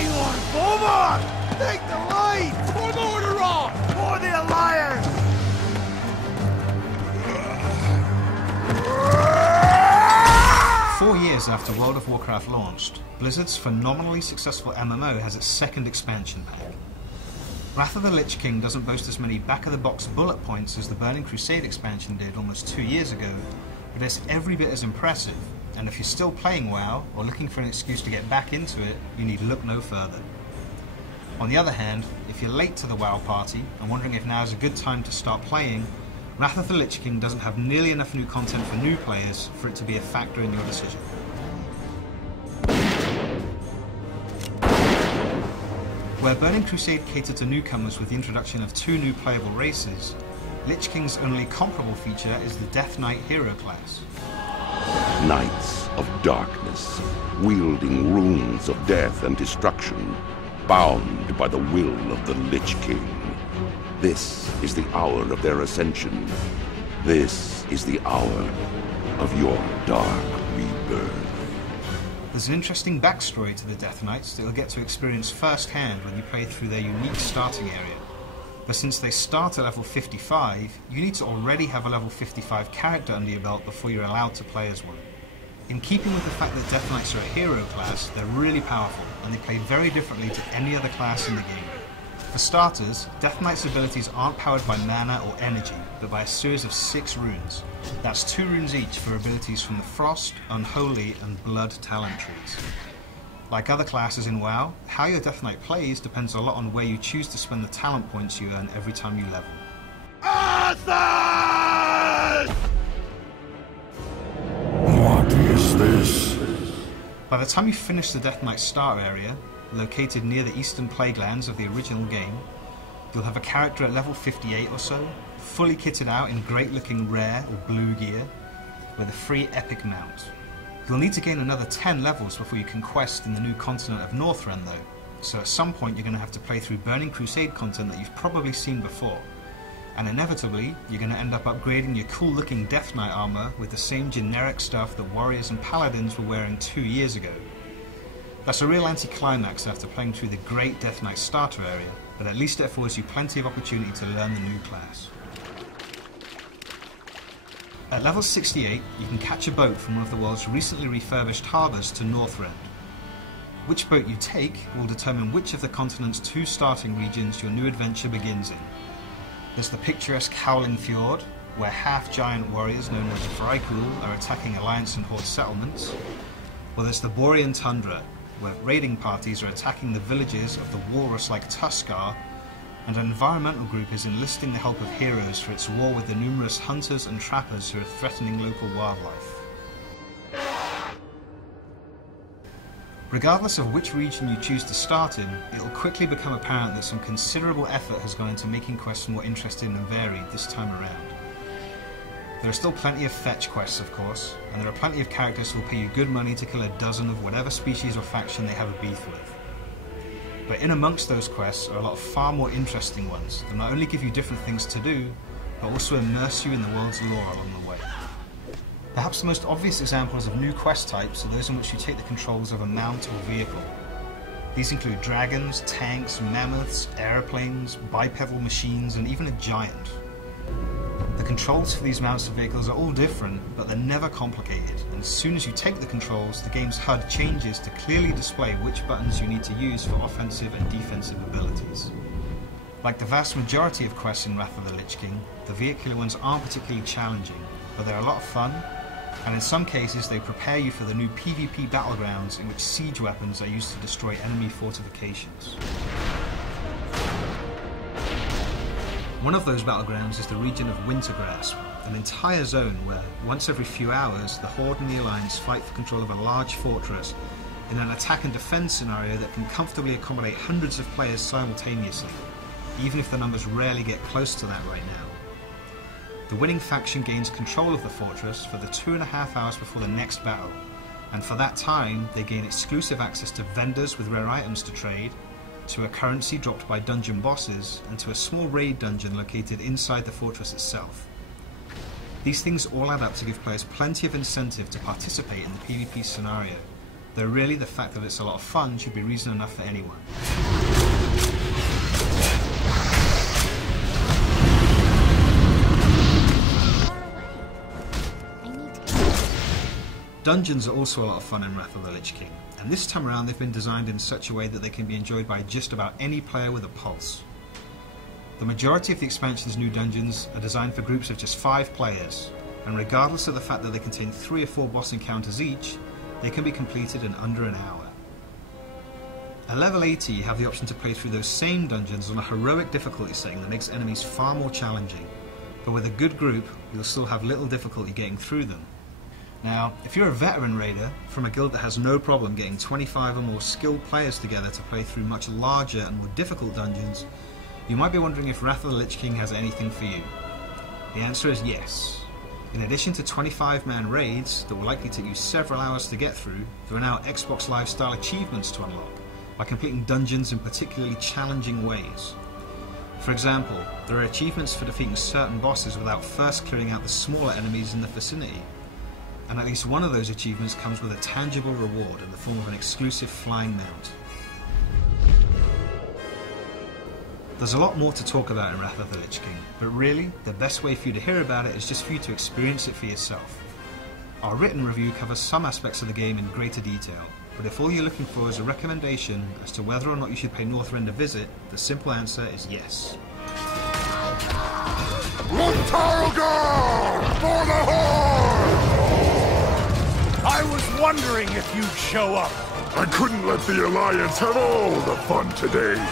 Iron! Forward! Take the lead! For Mordor! For the Alliance! 4 years after World of Warcraft launched, Blizzard's phenomenally successful MMO has its second expansion pack. Wrath of the Lich King doesn't boast as many back-of-the-box bullet points as the Burning Crusade expansion did almost 2 years ago, but it's every bit as impressive, and if you're still playing WoW or looking for an excuse to get back into it, you need look no further. On the other hand, if you're late to the WoW party and wondering if now is a good time to start playing, Wrath of the Lich King doesn't have nearly enough new content for new players for it to be a factor in your decision. Where Burning Crusade catered to newcomers with the introduction of 2 new playable races, Lich King's only comparable feature is the Death Knight hero class. Knights of darkness, wielding runes of death and destruction, bound by the will of the Lich King. This is the hour of their ascension. This is the hour of your dark rebirth. There's an interesting backstory to the Death Knights that you'll get to experience firsthand when you play through their unique starting area. But since they start at level 55, you need to already have a level 55 character under your belt before you're allowed to play as one. In keeping with the fact that Death Knights are a hero class, they're really powerful, and they play very differently to any other class in the game. For starters, Death Knight's abilities aren't powered by mana or energy, but by a series of 6 runes. That's 2 runes each for abilities from the Frost, Unholy, and Blood talent trees. Like other classes in WoW, how your Death Knight plays depends a lot on where you choose to spend the talent points you earn every time you level. Arthas! What is this? By the time you finish the Death Knight start area, located near the eastern plaguelands of the original game, you'll have a character at level 58 or so, fully kitted out in great looking rare or blue gear, with a free epic mount. You'll need to gain another 10 levels before you can quest in the new continent of Northrend though, so at some point you're going to have to play through Burning Crusade content that you've probably seen before, and inevitably you're going to end up upgrading your cool looking Death Knight armor with the same generic stuff that warriors and paladins were wearing 2 years ago. That's a real anticlimax after playing through the great Death Knight starter area, but at least it affords you plenty of opportunity to learn the new class. At level 68, you can catch a boat from one of the world's recently refurbished harbours to Northrend. Which boat you take will determine which of the continent's 2 starting regions your new adventure begins in. There's the picturesque Howling Fjord, where half-giant warriors known as Vrykul are attacking Alliance and Horde settlements, or there's the Borean Tundra, where raiding parties are attacking the villages of the walrus-like Tuskar, and an environmental group is enlisting the help of heroes for its war with the numerous hunters and trappers who are threatening local wildlife. Regardless of which region you choose to start in, it will quickly become apparent that some considerable effort has gone into making quests more interesting and varied this time around. There are still plenty of fetch quests, of course, and there are plenty of characters who will pay you good money to kill a dozen of whatever species or faction they have a beef with. But in amongst those quests are a lot of far more interesting ones that not only give you different things to do, but also immerse you in the world's lore along the way. Perhaps the most obvious examples of new quest types are those in which you take the controls of a mount or vehicle. These include dragons, tanks, mammoths, airplanes, bipedal machines, and even a giant. The controls for these mounts and vehicles are all different, but they're never complicated, and as soon as you take the controls, the game's HUD changes to clearly display which buttons you need to use for offensive and defensive abilities. Like the vast majority of quests in Wrath of the Lich King, the vehicular ones aren't particularly challenging, but they're a lot of fun, and in some cases they prepare you for the new PvP battlegrounds in which siege weapons are used to destroy enemy fortifications. One of those battlegrounds is the region of Wintergrass, an entire zone where, once every few hours, the Horde and the Alliance fight for control of a large fortress in an attack and defense scenario that can comfortably accommodate hundreds of players simultaneously, even if the numbers rarely get close to that right now. The winning faction gains control of the fortress for the 2.5 hours before the next battle, and for that time they gain exclusive access to vendors with rare items to trade, to a currency dropped by dungeon bosses, and to a small raid dungeon located inside the fortress itself. These things all add up to give players plenty of incentive to participate in the PvP scenario, though though really the fact that it's a lot of fun should be reason enough for anyone. Dungeons are also a lot of fun in Wrath of the Lich King, and this time around they've been designed in such a way that they can be enjoyed by just about any player with a pulse. The majority of the expansion's new dungeons are designed for groups of just 5 players, and regardless of the fact that they contain 3 or 4 boss encounters each, they can be completed in under an hour. At level 80 you have the option to play through those same dungeons on a heroic difficulty setting that makes enemies far more challenging, but with a good group you'll still have little difficulty getting through them. Now, if you're a veteran raider from a guild that has no problem getting 25 or more skilled players together to play through much larger and more difficult dungeons, you might be wondering if Wrath of the Lich King has anything for you. The answer is yes. In addition to 25-man raids that will likely take you several hours to get through, there are now Xbox Live style achievements to unlock by completing dungeons in particularly challenging ways. For example, there are achievements for defeating certain bosses without first clearing out the smaller enemies in the vicinity. And at least one of those achievements comes with a tangible reward in the form of an exclusive flying mount. There's a lot more to talk about in Wrath of the Lich King, but really, the best way for you to hear about it is just for you to experience it for yourself. Our written review covers some aspects of the game in greater detail, but if all you're looking for is a recommendation as to whether or not you should pay Northrend a visit, the simple answer is yes. Luntargar! For the Horde! I was wondering if you'd show up. I couldn't let the Alliance have all the fun today.